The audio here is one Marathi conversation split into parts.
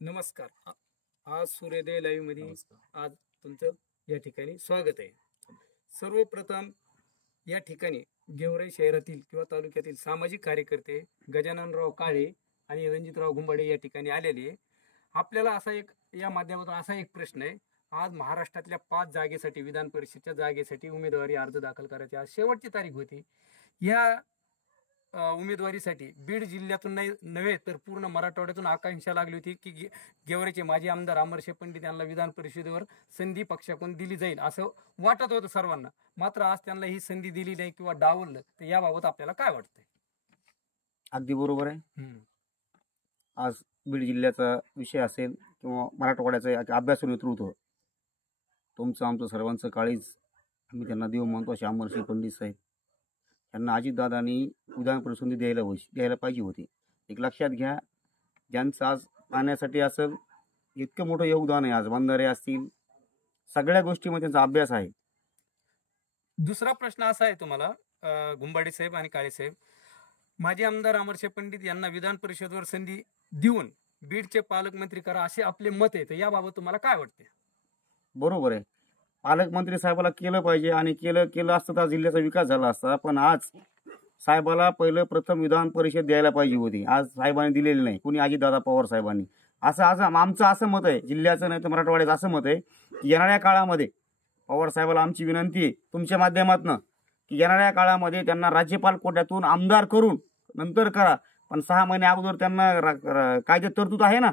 नमस्कार. आज सूर्योदय लाईव्ह मध्ये आज तुमचं या ठिकाणी स्वागत आहे. सर्वप्रथम या ठिकाणी गेवराई शहरातील किंवा तालुक्यातील सामाजिक कार्यकर्ते गजाननराव काळे आणि रणजितराव गुंबाडे या ठिकाणी आलेले. आपल्याला असा एक या माध्यमातून असा एक प्रश्न आहे. आज महाराष्ट्रातल्या 5 जागेसाठी विधान परिषदेच्या जागेसाठी उमेदवारी अर्ज दाखल करायची आज शेवटची तारीख होती. या उमेदवारीसाठी बीड जिल्ह्यातून नव्हे तर पूर्ण मराठवाड्यातून आकांक्षा लागली होती की गेवराईचे माजी आमदार अमरशे पंडित यांना विधान परिषदेवर संधी पक्षाकडून दिली जाईल असं वाटत होतं सर्वांना. मात्र आज त्यांना ही संधी दिली नाही किंवा डावललं, तर याबाबत आपल्याला काय वाटतंय? अगदी बरोबर आहे. आज बीड जिल्ह्याचा विषय असेल किंवा मराठवाड्याचं एक अभ्यासू नेतृत्व, तुमचं आमचं सर्वांचं काळीज आम्ही त्यांना देव मानतो असे अमरसिंह पंडित साहेब यांना अजितदादांनी विधान परिषद द्यायला पाहिजे होती. एक लक्षात घ्या, ज्यांचं आज पाण्यासाठी असं इतकं मोठं योगदान आहे, आज बंधारे असतील, सगळ्या गोष्टीमध्ये त्यांचा अभ्यास आहे. दुसरा प्रश्न असा आहे तुम्हाला, गुंबाडे साहेब आणि काळे साहेब, माजी आमदार अमरशे पंडित यांना विधान परिषदेवर संधी देऊन बीडचे पालकमंत्री करा असे आपले मत आहे, तर याबाबत तुम्हाला काय वाटते? बरोबर आहे, पालकमंत्री साहेबाला केलं पाहिजे आणि केलं असतं तर जिल्ह्याचा विकास झाला असता. पण आज साहेबाला पहिलं प्रथम विधान परिषद द्यायला पाहिजे होती. आज साहेबांनी दिलेली नाही, कुणी अजितदादा पवार साहेबांनी. असं आमचं असं मत आहे, जिल्ह्याचं नाही तर मराठवाड्याचं असं मत आहे की येणाऱ्या काळामध्ये पवार साहेबाला आमची विनंती आहे तुमच्या माध्यमातून की येणाऱ्या काळामध्ये त्यांना राज्यपाल कोट्यातून आमदार करून नंतर करा. पण 6 महिने अगोदर त्यांना कायद्यात तरतूद आहे ना,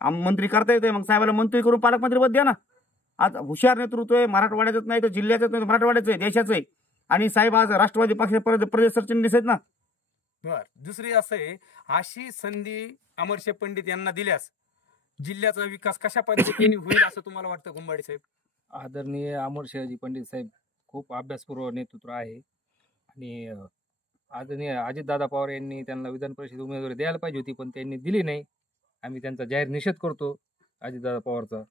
मंत्री करता येते, मग साहेबाला मंत्री करून पालकमंत्रीपद द्या ना. आज हुशार नेतृत्व आहे, मराठवाड्याचंच नाही तर जिल्ह्याचंच नाही, मराठवाड्याचं आहे, देशाचं आहे. आणि साहेब आज राष्ट्रवादी पक्ष प्रदेश सरचिटणीस आहेत ना. बर, दुसरी असं आहे, अशी संधी अमरशे पंडित यांना दिल्यास जिल्ह्याचा विकास कशा पद्धतीने होईल असं तुम्हाला वाटतं गुंबाडे साहेब? आदरणीय अमरशेजी पंडित साहेब खूप अभ्यासपूर्व नेतृत्व आहे आणि आदरणीय अजितदादा पवार यांनी त्यांना विधान परिषद उमेदवारी द्यायला पाहिजे होती, पण त्यांनी दिली नाही. आम्ही त्यांचा जाहीर निषेध करतो अजितदादा पवारचा.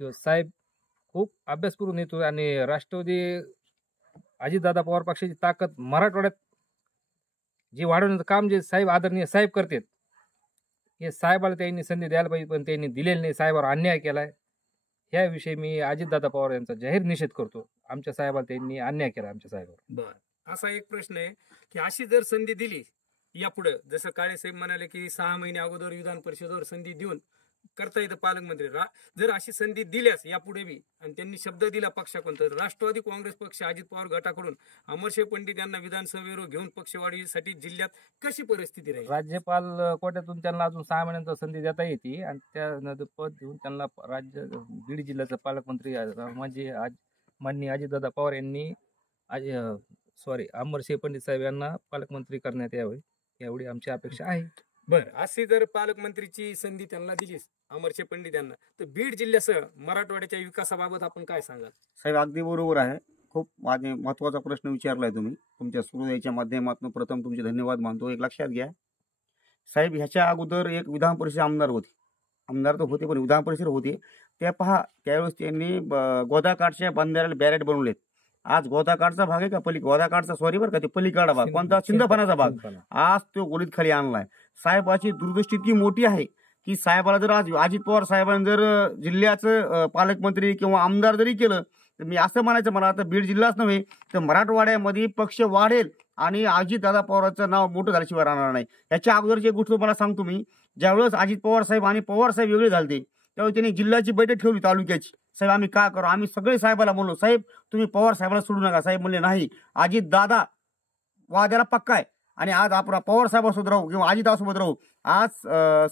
किंवा साहेब खूप अभ्यासपूर्व नेतृत्व आणि राष्ट्रवादी अजितदादा पवार पक्षाची ताकद मराठवाड्यात जे वाढवण्याचं काम जे साहेब आदरणीय साहेब करतात, हे साहेबाला त्यांनी संधी द्यायला पाहिजे, पण त्यांनी दिलेली नाही. साहेबावर अन्याय केलाय. ह्याविषयी मी अजितदादा पवार यांचा जाहीर निषेध करतो. आमच्या साहेबाला त्यांनी अन्याय केला आमच्या साहेबावर. बर, असा एक प्रश्न आहे की अशी जर संधी दिली यापुढे, जसं काळे साहेब म्हणाले की 6 महिने अगोदर विधान परिषदेवर संधी देऊन करता येतं पालकमंत्री, जर अशी संधी दिल्यास यापुढे बी, आणि त्यांनी शब्द दिला पक्षाकडून, तर राष्ट्रवादी काँग्रेस पक्ष अजित पवार गटाकडून अमरशे पंडित यांना विधानसभेवर घेऊन पक्षवाढीसाठी जिल्ह्यात कशी परिस्थिती राहील? राज्यपाल कोट्यातून त्यांना अजून 6 महिन्यांचा संधी देता येते आणि त्या पद देऊन त्यांना बीड जिल्ह्याचा पालकमंत्री माननीय अजितदादा पवार यांनी अमरशे पंडित साहेब यांना पालकमंत्री करण्यात यावे, एवढी आमची अपेक्षा आहे. बरं, अशी जर पालकमंत्रीची संधी त्यांना दिलीच अमरशे पंडित यांना, तर बीड जिल्ह्यासह मराठवाड्याच्या विकासाबाबत आपण काय सांगाल? साहेब अगदी बरोबर आहे. खूप महत्वाचा प्रश्न विचारलाय तुम्ही. तुमच्या सूर्योदयाच्या माध्यमातून प्रथम तुमचे धन्यवाद मानतो. एक लक्षात घ्या साहेब, ह्याच्या अगोदर एक विधान परिषद आमदार तर होते पण विधान परिषद होते त्या पहा, त्यावेळेस त्यांनी गोदाकाठच्या बंधाऱ्याला बॅरेट बनवलेत. आज गोदाकाठचा भाग आहे का गोदाकाठचा बरं का, ते पलीकडा भाग कोणता, सिंदफणाचा भाग, आज तो गोलीत खाली आणलाय. साहेबाची दूरदृष्टी इतकी मोठी आहे की साहेबाला जर आज अजित पवार साहेबांनी जर जिल्ह्याचं पालकमंत्री किंवा आमदार जरी केलं, तर मी असं म्हणायचं, मला आता बीड जिल्हाच नव्हे तर मराठवाड्यामध्ये पक्ष वाढेल आणि अजितदादा पवारांचं नाव मोठं झाल्याशिवाय राहणार नाही. याच्या अगोदर जे गोष्ट मला सांगतो मी, ज्यावेळेस अजित पवार साहेब आणि पवार साहेब वेगळे झाले त्यावेळी त्यांनी जिल्ह्याची बैठक ठेवली तालुक्याची. साहेब आम्ही का करू, आम्ही सगळे साहेबाला म्हणलो, साहेब तुम्ही पवार साहेबाला सोडू नका. साहेब म्हणले नाही, अजितदादा वाद्याला पक्का आहे आणि आज आपण पवार साहेबासोबत राहू किंवा अजितदादासोबत राहू. आज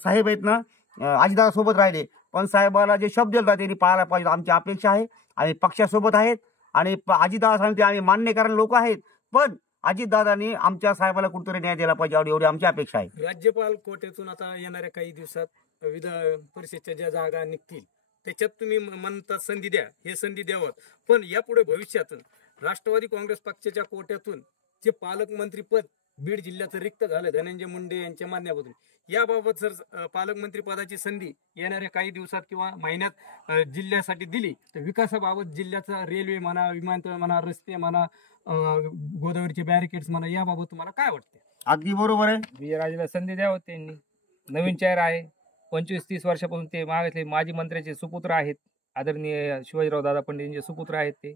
साहेब आहेत ना, अजितदादा सोबत राहिले, पण साहेबाला जे शब्द दिला त्यांनी पाळायला पाहिजे. आमची अपेक्षा आहे. आम्ही पक्षासोबत आहेत आणि अजितदादा सांगते आम्ही मान्य करणारे लोक आहेत, पण अजितदादांनी आमच्या साहेबाला कुठेतरी न्याय द्यायला पाहिजे, एवढी आमची अपेक्षा आहे. राज्यपाल कोट्यातून आता येणाऱ्या काही दिवसात विधान परिषदेच्या ज्या जागा निघतील त्याच्यात तुम्ही म्हणतात संधी द्या, हे संधी द्यावं, पण यापुढे भविष्यातून राष्ट्रवादी काँग्रेस पक्षाच्या कोट्यातून जे पालकमंत्री पद बीड जिल्ह्याचं रिक्त झालं धनंजय मुंडे यांच्या माध्यमातून, याबाबत जर पालकमंत्री पदाची संधी येणाऱ्या काही दिवसात किंवा महिन्यात जिल्ह्यासाठी दिली, तर विकासाबाबत जिल्ह्याचा रेल्वे म्हणा, विमानतळ म्हणा, रस्ते म्हणा, गोदावरीचे बॅरिकेड्स म्हणा, याबाबत तुम्हाला काय वाटते? अगदी बरोबर आहे. विजयराजेला संधी द्यावं त्यांनी, नवीन चेहरा आहे, 25-30 वर्षापासून ते मागासले माजी मंत्र्याचे सुपुत्र आहेत. आदरणीय शिवाजीराव दादा पंडितांचे सुपुत्र आहेत ते.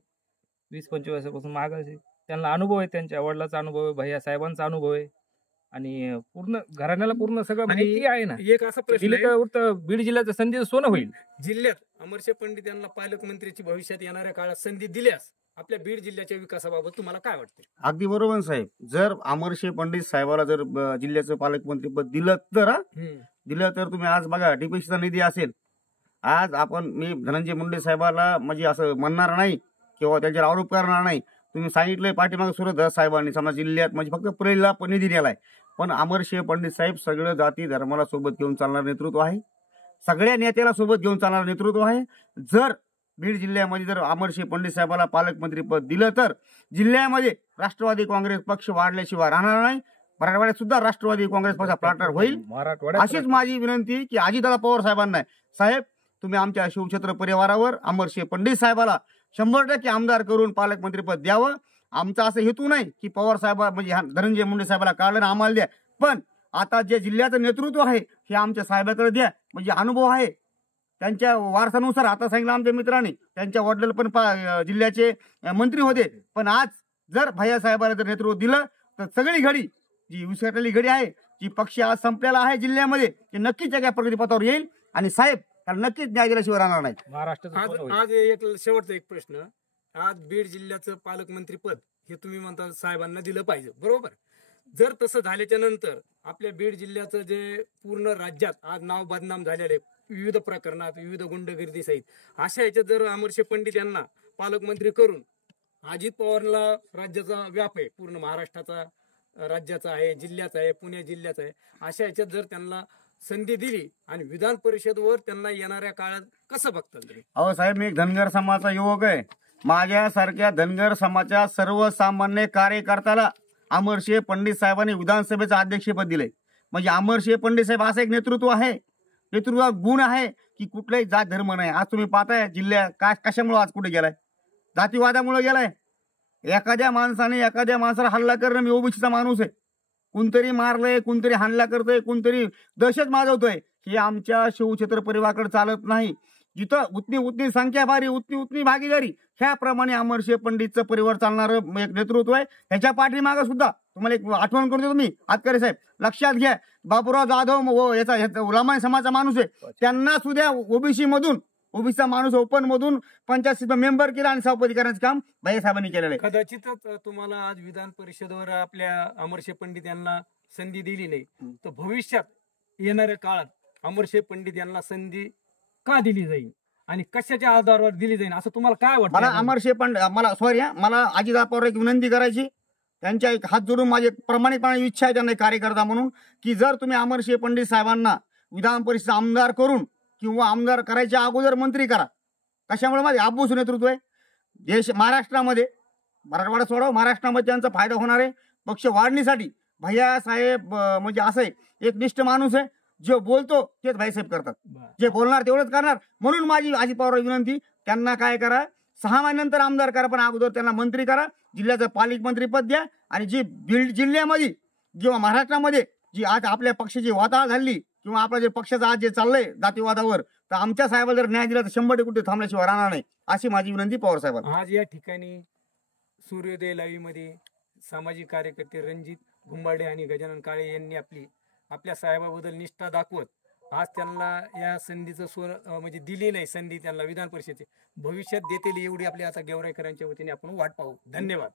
20-25 वर्षापासून मागासले. त्यांना अनुभव आहे, त्यांच्या वडिलांचा अनुभव आहे, भैया साहेबांचा अनुभव आहे आणि पूर्ण घराण्याला पूर्ण सगळं आणि माहिती आहे ना. एक असा प्रश्न दिले आहे, तर उरतं बीड जिल्ह्याचं संधी सोनं होईल. जिल्ह्यात अमरशे पंडित यांना पालकमंत्र्याची भविष्यात येणाऱ्या काळात संधी दिल्यास आपल्या बीड जिल्ह्याच्या विकासाबाबत तुम्हाला काय वाटते? अगदी बरोबर साहेब. जर अमरशे पंडित साहेबाला जर जिल्ह्याचं पालकमंत्रीपद दिलं तर दिलं तर तुम्ही आज बघा डीपीसीचा निधी असेल. आज मी धनंजय मुंडे साहेबाला म्हणजे असं म्हणणार नाही किंवा त्यांच्यावर आरोप करणार नाही. तुम्ही सांगितलंय पाठीमागे सुरत साहेबांनी समजा जिल्ह्यात म्हणजे फक्त प्रेला निधी दिलाय, पण अमरशे पंडित साहेब सगळं जाती धर्माला सोबत घेऊन चालणार नेतृत्व आहे, सगळ्या नेत्याला सोबत घेऊन चालणार नेतृत्व आहे. जर बीड जिल्ह्यामध्ये जर अमरशे पंडित साहेबाला पालकमंत्रीपद दिलं तर जिल्ह्यामध्ये राष्ट्रवादी काँग्रेस पक्ष वाढल्याशिवाय राहणार नाही. मराठवाड्यात सुद्धा राष्ट्रवादी काँग्रेस पक्ष प्लाटर होईल. अशीच माझी विनंती की अजितदादा पवार साहेबांना, साहेब तुम्ही आमच्या शिवछत्र परिवारावर अमरशे पंडित साहेबाला 100% आमदार करून पालकमंत्रीपद द्यावं. आमचा असं हेतू नाही की पवार साहेब म्हणजे धनंजय मुंडे साहेबाला काढलं आम्हाला द्या, पण आता जे जिल्ह्याचं नेतृत्व आहे हे आमच्या साहेबाकडे द्या. म्हणजे अनुभव आहे त्यांच्या वारसानुसार. आता सांगितलं आमच्या मित्रांनी त्यांच्या वडील पण जिल्ह्याचे मंत्री होते, पण आज जर भैया साहेबाला जर नेतृत्व दिलं तर सगळी घडी जी विसरलेली घडी आहे, जी पक्ष आज संपलेला आहे जिल्ह्यामध्ये, ते नक्कीच त्या प्रगतीपथावर येईल आणि साहेब त्याला नक्कीच न्याय दिल्याशिवाय राहणार नाही. महाराष्ट्रात आज एक शेवटचा एक प्रश्न. आज बीड जिल्ह्याचं पालकमंत्रीपद हे तुम्ही म्हणता साहेबांना दिलं पाहिजे, बरोबर? जर तसं झाल्याच्या नंतर आपल्या बीड जिल्ह्याचं जे पूर्ण राज्यात आज नाव बदनाम झालेलं आहे विविध प्रकरणात, विविध गुंडगिर्दी सहित, अशा ह्याच्यात जर अमरशे पंडित यांना पालकमंत्री करून अजित पवारला राज्याचा व्याप आहे, पूर्ण महाराष्ट्राचा राज्याचा आहे, जिल्ह्याचा आहे, पुणे जिल्ह्याचा आहे, अशा ह्याच्यात जर त्यांना संधी दिली आणि विधान परिषदवर त्यांना येणाऱ्या काळात कसं बघतात तुम्ही? अहो साहेब, मी एक धनगर समाजाचा युवक आहे. माझ्यासारख्या धनगर समाजाच्या सर्वसामान्य कार्यकर्त्याला अमरशे पंडित साहेबांनी विधानसभेचं अध्यक्षपद दिलंय. म्हणजे अमरशे पंडित साहेब असं एक नेतृत्व आहे, नेतृत्वात गुण आहे की कुठलाही जात धर्म नाही. आज तुम्ही पाहताय जिल्ह्यात कशामुळे आज कुठे गेलाय? जातीवादामुळे गेलाय. एखाद्या माणसाला हल्ला करणं, मी ओबीसीचा माणूस आहे, कोणतरी मारलंय, कोणतरी हल्ला करतोय, कोणतरी दहशत माजवतोय, हे आमच्या शिवछत्र परिवाराकडे चालत नाही. जिथं उतनी संख्या भारी उतनी भागीदारी, ह्याप्रमाणे अमरशे पंडितचं परिवार चालणारं एक नेतृत्व आहे. ह्याच्या पाठीमागं सुद्धा तुम्हाला एक आठवण करतो तुम्ही आतकरे साहेब, लक्षात घ्या, बापूराव जाधव याचा उलामाई समाजाचा माणूस आहे, त्यांना सुद्धा ओबीसीचा माणूस ओपन मधून पंचायत मेंबर केला आणि सभापती करण्याचं काम भैया साहेबांनी केलेलं आहे. कदाचितच तुम्हाला आज विधान परिषदेवर आपल्या अमरशे पंडित यांना संधी दिली नाही, तर भविष्यात येणाऱ्या काळात अमरशे पंडित यांना संधी का दिली जाईल आणि कशाच्या आधारावर दिली जाईल असं तुम्हाला काय वाटतं? मला अजितदादा पवार एक विनंती करायची, त्यांच्या एक हात जोडून माझी प्रामाणिकपणे इच्छा आहे त्यांना कार्यकर्ता म्हणून, की जर तुम्ही अमरशे पंडित साहेबांना विधान परिषद आमदार करून किंवा आमदार करायच्या अगोदर मंत्री करा. कशामुळे माझे आबूस नेतृत्व आहे देश महाराष्ट्रामध्ये, मराठवाडा सोडव, महाराष्ट्रामध्ये त्यांचा फायदा होणार आहे. पक्ष वाढणीसाठी भैया साहेब म्हणजे असं एक निष्ठ माणूस आहे, जे बोलतो तेच भाईसाहेब करतात, जे बोलणार तेवढंच करणार. म्हणून माझी अजित पवार विनंती, त्यांना काय करा, 6 महिन्यानंतर आमदार करा, पण अगोदर त्यांना मंत्री करा, जिल्ह्याचं पालकमंत्रीपद द्या. आणि जी बीड जिल्ह्यामध्ये किंवा महाराष्ट्रामध्ये जी आज आपल्या पक्षाची वातावरण झाली किंवा आपल्या जे पक्षाचं आज जे चाललंय जातीवादावर, तर आमच्या साहेबाला जर न्याय दिला तर 100% कुठे थांबल्याशिवाय राहणार नाही, अशी माझी विनंती पवार साहेबांना. आज या ठिकाणी सूर्योदय लाईव्ह मध्ये सामाजिक कार्यकर्ते रणजित घुंबाडे आणि गजानन काळे यांनी आपल्या साहेबाबद्दल निष्ठा दाखवत आज त्यांना या संधीचं म्हणजे दिली नाही संधी त्यांना विधान परिषदेची, भविष्यात देतील एवढी आपल्या आता गेवराईकरांच्या वतीने आपण वाट पाहू. धन्यवाद.